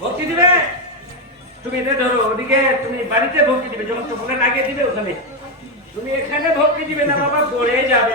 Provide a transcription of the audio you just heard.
ভক্তি দিবে তুমি এটা ধরো, ওদিকে তুমি বাড়িতে ভক্তি দিবে, যখন তোমাকে লাগিয়ে দিবে ওখানে তুমি এখানে ভক্তি দিবে না, বাবা, পড়ে যাবে